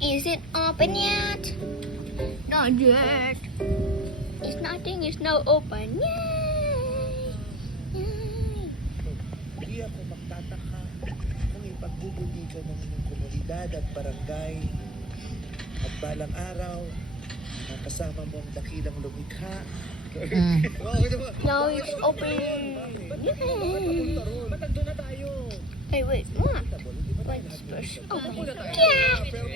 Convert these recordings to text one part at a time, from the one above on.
Is it open yet? Not yet. It's nothing is now open. Yay! Yay! Hindi ako magtataka kung ipagbubuti ka ng inyong komunidad at barangay at balang araw kasama mo ang dakilang lumikha. Now it's open. Yay! Ba't nandun na tayo? Hey, wait, what? What's first? Oh, yeah! Pero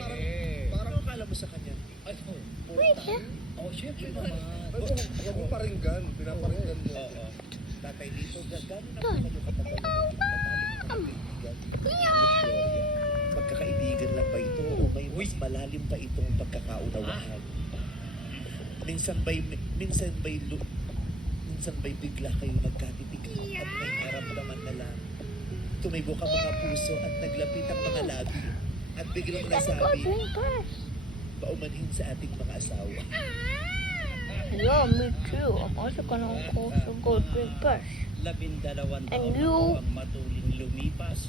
parang akala mo sa kanya, ay, Wait, yeah. syempre naman. Huwag mo paringgan, pinaparinggan mo. Tatay dito, gano'n na kayo katagal. Pagkakaibigan lang ba ito o may mas malalim pa itong pagkakaunawahan? Minsan ba'y bigla kayo nagkatitigan at may naramdaman na lang. Tumibo ka mga puso at naglapit ang mga labi at biglang nasabi, paumanhin sa ating mga asawa. Yeah, me too. I'm also gonna also go drink first. 12 And taon you? ako ang matuling lumipas.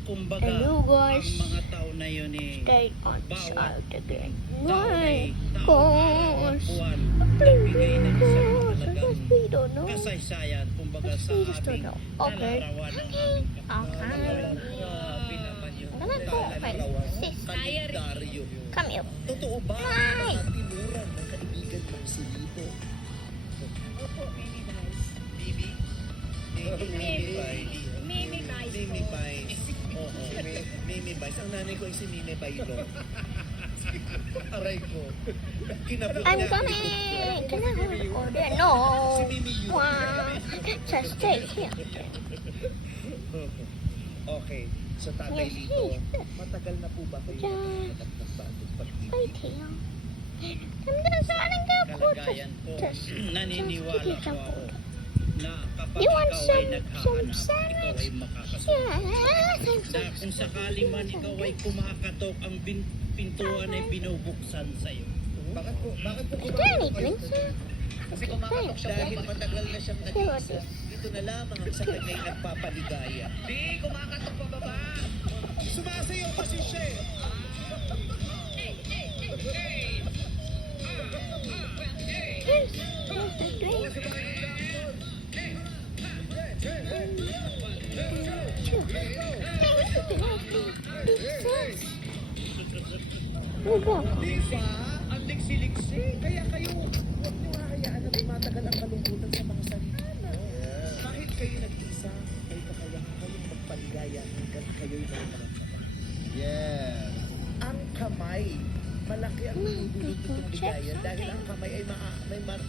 Kumbaga, And you guys ang mga taon na yun stay on side again. taon Why? bawat Cause buwan, nagbigay ng isang sometimes we don't know. kasaysayan, kumbaga sa We just don't aming know. Okay. kalarawan ng aming Okay. Grabe naman yun. Ano to? Okay. Sis, Kalendaryo. come here. Totoo ba Ay! ang tinuran ng kaibigan mong si Lito? Opo, Mimi Vice. Bibi? Mimi Vice. Mimi Vice. Oo, Mimi Vice. Ang nanay ko ay si Mimi Bailo. Aray ko. Kinabot I'm niya. gonna record it. No. Si Mimi Yu. Wow. Just stay here. Okay. So, Tatay Lito, matagal na po ba kayo naghanap ng bagong pag-ibig? Wait here. Samdang Kalagayan ko, naniniwala ko ako na kapag You want ikaw ay some naghahanap, ikaw sandwich? ay makakasunod. Yeah. Na kung sakali man ikaw ay kumakatok, ang pintuan ay binubuksan sa'yo. Bakit po Is there any drinks here? Kasi kumakatok siya dahil matagal na siyang See what nag-iisa. this? Ito na lamang ang sa kanya'y nagpapaligaya. Di, kumakatok pa baba! Sumasayaw kasi siya eh! Here's the drink. Di ba? Ang liksi-liksi. Kaya kayo, huwag niyo hahayaan na tumatagal ang kalungkutan sa mga sarili. Kahit kayo nag-isa, may kakayahan kayong magpaligaya hanggang kayo'y nagkaroon. Yes. Ang kamay, malaki ang nilululot nitong ligaya dahil ang kamay ay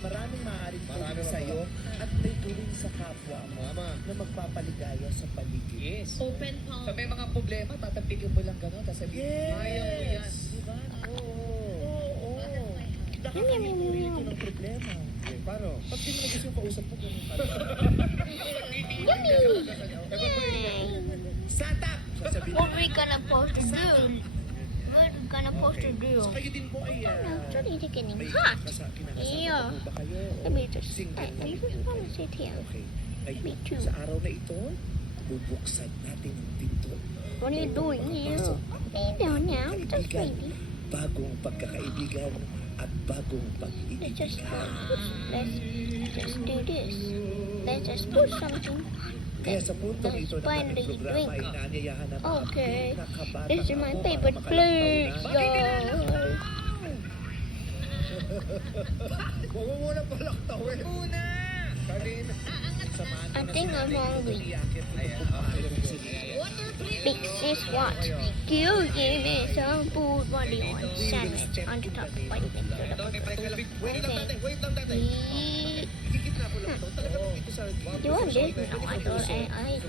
maraming maaaring tulong sa'yo at may tulong sa kapwa mo na magpapaligaya sa paligid. Yes. Open palm. Sa may mga problema, tatapikin mo lang gano'n, tapos sabihin, Yes. kaya mo yan. Diba? Oo. Nakakalimutan ito ng problema. Paano? Pag di mo na gusto yung kausap mo, ganun pa. Satak! Sasabihin What we gonna post to do? What we gonna post to do? So kayo din po ay It's already getting may hot. kinakasama Yeah. po ba kayo? Let me just Single I kayo? just wanna sit here. Okay. Ay, Me too. sa araw na ito, bubuksan natin ang pinto. What are you doing here? What are you doing now? Just baby. Bagong pagkakaibigan at bagong Let's just pag-iibigan. let's just do this. Let's just put something. Kaya sa puntong ito ng Find ating the programa drink. ay inaanyayahan na mga Okay. pinakabatang This is my ako favorite para place, makalaktaw na. y'all. Huwag mo muna palaktawin. Muna! Kanina. I think I'm hungry. Big sis, what? Do you give me some food? What do you want? Sandwich on the top. What do you think? Wait lang, tate. Wait lang, tate. Higit na ako lang to. Talagang ito sa... You want this? No, I don't. I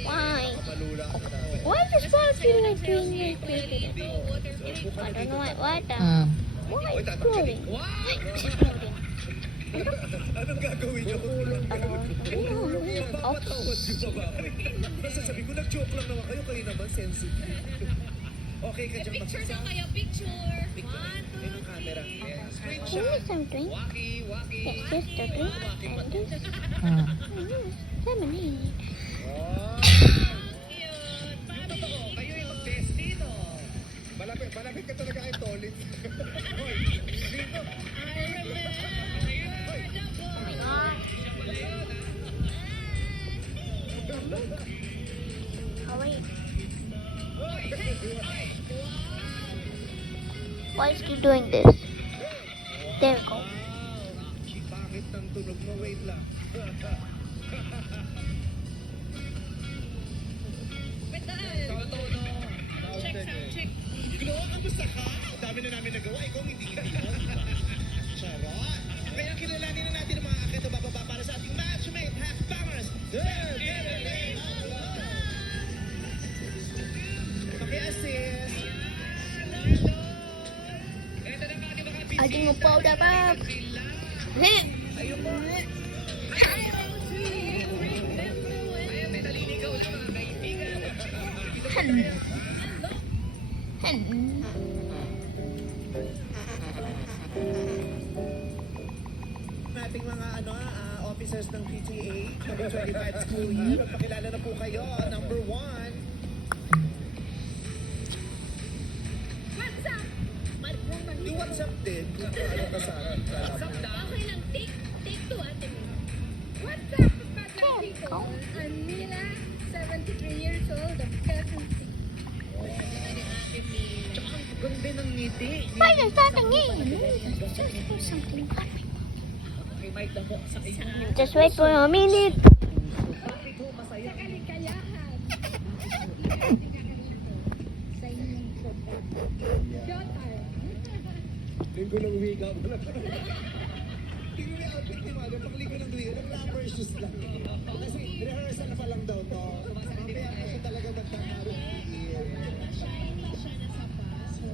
why? Malula ka na. Why just want to like doing this? I don't know what. Why is exploding? Why is exploding? Anong gagawin niyo? Mapatawad yung babae. Basta sabi ko, nag-joke lang naman kayo. Kayo naman sensitive. Okay ka dyan Picture daw magsasama. kayo, picture. Picture. One, Ayun ang camera. Yes. Give me Screenshot. some drink. Waki, waki. It's just a drink and this lemonade. Oh. cute. Yung totoo, kayo yung mag-best dito. Why is he doing this? There we go. Bakit ng tunog mo? Wait lang. Check. Ginawa ka ba sa ka? Ang dami na namin nagawa. Ikaw hindi ka. Charot. Kaya kilalanin na natin ang mga akit o bababa para sa ating matchmate, Half Bangers. Paki-assist. Ating mo po dapat. Ating mga officers ng PTA, 2025 school year. Magpakilala na po kayo. Number 1. Yung WhatsApp din. Kung ano ka sa Okay lang, take two, ate mo. What's up, Madlang people? I'm Mila, 73 years old, of Quezon City. Tsaka ang ganda ng ngiti. Why is that a game? Something. Okay, Mike, damo sa iyo. Just wait for a minute. Sa kalikayahan. Sa inyong program. Showtime. Linggo ng wiga mo lang. Tingnan mo yung outfit ni Mother, pakalinggo ng wiga, nag-lumber shoes lang. Kasi rehearsal pa lang daw to. Mamaya kasi talaga magkakaroon ng year.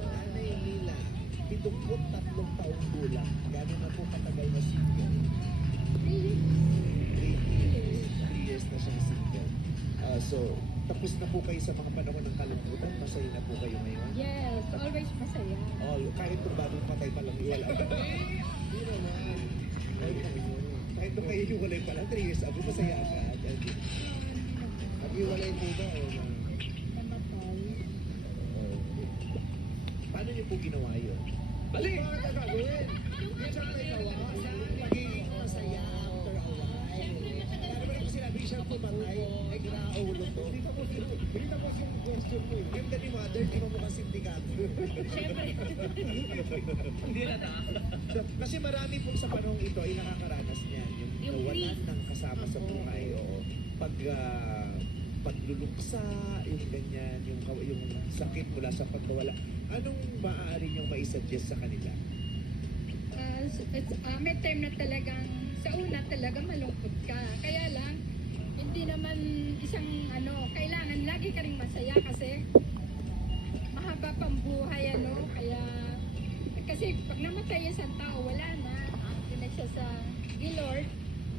Nanay Mila, 73 taong gulang. Gano'n na po katagal na single. 3 years na siyang single. So, tapos na po kayo sa mga panahon ng kalungkutan. Masaya na po kayo ngayon. Yes, always masaya. Kahit kung bagong patay pa lang, iwala. Hindi naman. Kahit kung kayo iwalay pa lang, 3 years ago, masaya agad. Mag-iwalay po ba? Namatay. Paano niyo po ginawa yun? Balik! Ano ba gagawin? Hindi siya may gawa. Magiging masaya after a while. Ano ba yung sinabi siyang pumatay? Ay, ginaulo to. Dito po yung question mo. Yung gani mother, di mo mukhang sindikato. Hindi na ta. Kasi marami pong sa panahong ito ay nakakaranas niyan. Yung nawalan ng kasama sa buhay. O pagluluksa, yung ganyan, yung sakit mula sa pagkawala. Anong maaari niyong maisuggest sa kanila? May time na talagang, sa una talaga malungkot ka. Kaya lang, hindi naman isang kailangan lagi ka rin masaya kasi mahaba pang buhay kaya kasi pag namatay isang tao, wala na. Hindi na siya sa Lord.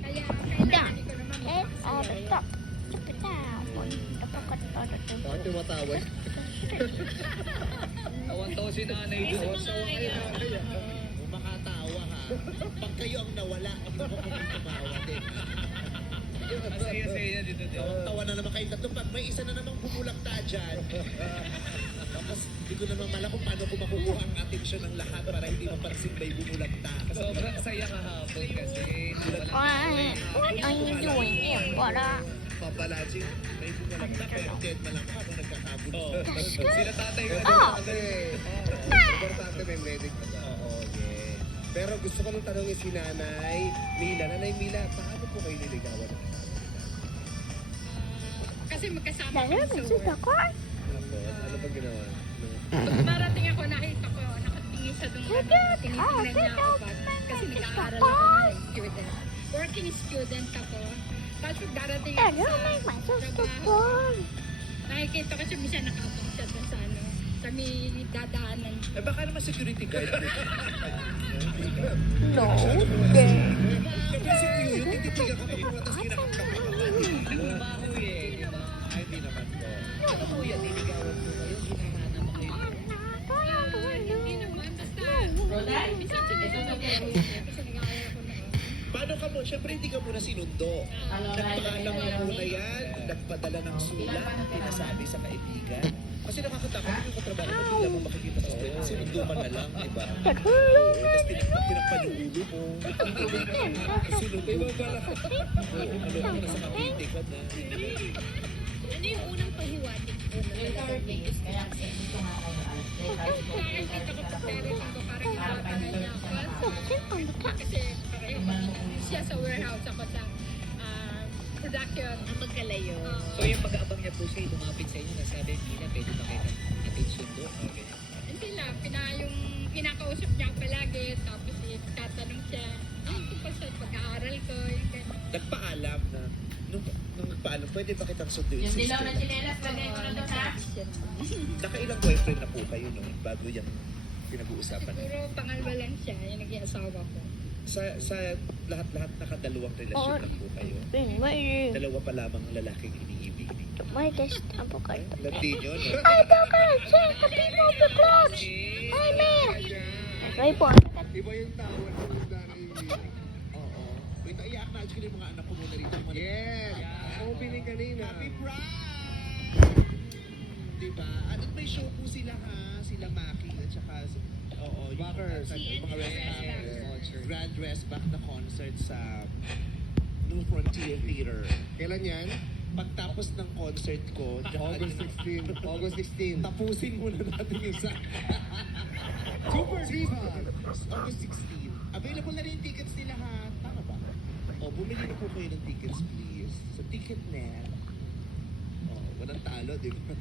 Kaya kailangan ko naman magpapasaya. Stop. Check it out. Bakit tumatawag? Tawan-tawa si nanay doon. Kung makatawa ha. Pag kayo ang nawala, hindi mo kami tumawa din. Ang saya-saya dito. Tawa na naman kayo tatlo. Pag may isa na namang bumulakta dyan, tapos hindi ko naman mala kung paano ko makukuha ang atensyon ng lahat para hindi mapansin may bumulakta. Sobrang saya kahapon kasi. What are you doing here, Bora? Papalaging may bumulakta pero dead malang pa kung nagkakabot. Sila tatay ko. Importante may medic. Oo, yeah. Pero gusto ko nung tanongin si Nanay Mila. Nanay Mila, paano po kayo niligawan? Kasi magkasama Dahil kami mo sa sa work. car? Ano ba ginawa? Marating ako, nakita ko, nakatingin siya doon. Tinitingnan niya ako kasi nag-aaral ako ng student. Working student ako. Tapos pag darating ako Pero may sa masusto trabaho, po. nakikita ko siya minsan nakapag siya doon sa sa may dadaanan. Eh baka naman security guard. No. Kasi yun, tititigan ka pa kung atas kinakapakapan. Nagbabaho eh. Ay, hindi naman po. Ano po yan? Niligawan po kayo? Hinahanap mo kayo? Hindi naman, basta. Minsan sinusunod ko. Kasi nag-aaral ako na. Paano ka mo? Siyempre, hindi ka muna sinundo. Nagpaalam mo muna yan. Nagpadala ng sulat. Pinasabi sa kaibigan. Kasi nakakatakot yung katrabaho mo. Bigla mo makikita sa friend. Sinundo ka na lang, di ba? Tapos pinakpan yung ulo mo. Sinundo mo pala. Ano mo na sa kapiti ka na. Ano yung unang pahiwatig? Nakikita ko sa terrace ko parang nakakala niya ako. Kasi siya sa warehouse, ako sa production. Magkalayo. So yung pag-aabang niya po siya, lumapit sa inyo, nasabi, Nina, pwede ba kayo attention doon? Hindi lang, yung pinakausap niya ako palagi, tapos tatanong siya, tungkol sa pag-aaral ko, yung ganyan. Nagpaalam na, nung nagpaalam, pwede ba kitang sunduin Yung sister? dilaw na chinelas, lagay mo na doon ha. Nakailang boyfriend na po kayo noon bago yung pinag-uusapan na? Siguro pangalawa lang siya, yung naging asawa ko. Sa lahat-lahat nakadalawang relasyon na po kayo. May Dalawa pa lamang lalaking iniibig ninyo. test ang pagkato. Landi nyo, no? Ay, bakit? Check the people of the clothes. Ay, man. Try po. Iba yung tawag ko yung narinig. Oo. Wait, i-acknowledge ko na yung mga anak ko muna rito. Yes! Opening kanina. Happy Pride! Diba? At may show po sila ha. Sila Maki at saka... Oo. Backers. Mga rest Grand Rest Back na concert sa New Frontier Theater. Kailan yan? Pagtapos ng concert ko, August 16. August 16. Tapusin muna natin yung sa... Super Diva! August 16. Available na rin yung tickets nila ha. Tama ba? O, bumili na po kayo ng tickets please. Sa Ticketnet. O, walang talo, di ba?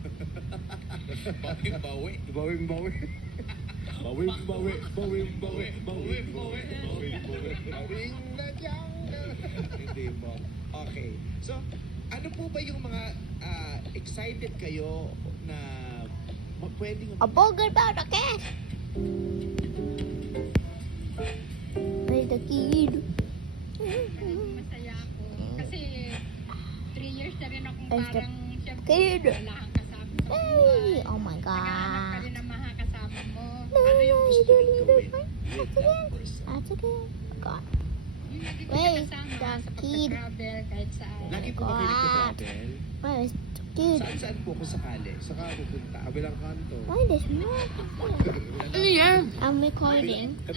Bawing-bawi. Bawing-bawi. Bawing-bawi. Bawing-bawi. Bawing-bawi. Bawing-bawi. Bawing na jungle. Hindi ba? Okay. So, ano po ba yung mga excited kayo na pwedeng... Abogan ba na cash? Ay, the kid. Masaya ako. Kasi 3 years na rin akong Ay, parang siyempre kid. wala kang kasama sa Ay, buhay. oh my Naghahanap ka god. rin ng mga kasama mo. Ano yung gusto nyo gawin with that person? That's okay. God. Yung lagi ko Wait, siya kasama the sa kid. pagka-travel kahit saan. Lagi po makinig ka travel. Why is the kid? Saan po kung sakali? Saka pupunta. Kabilang kanto. Why this not? Ano yan? I'm recording.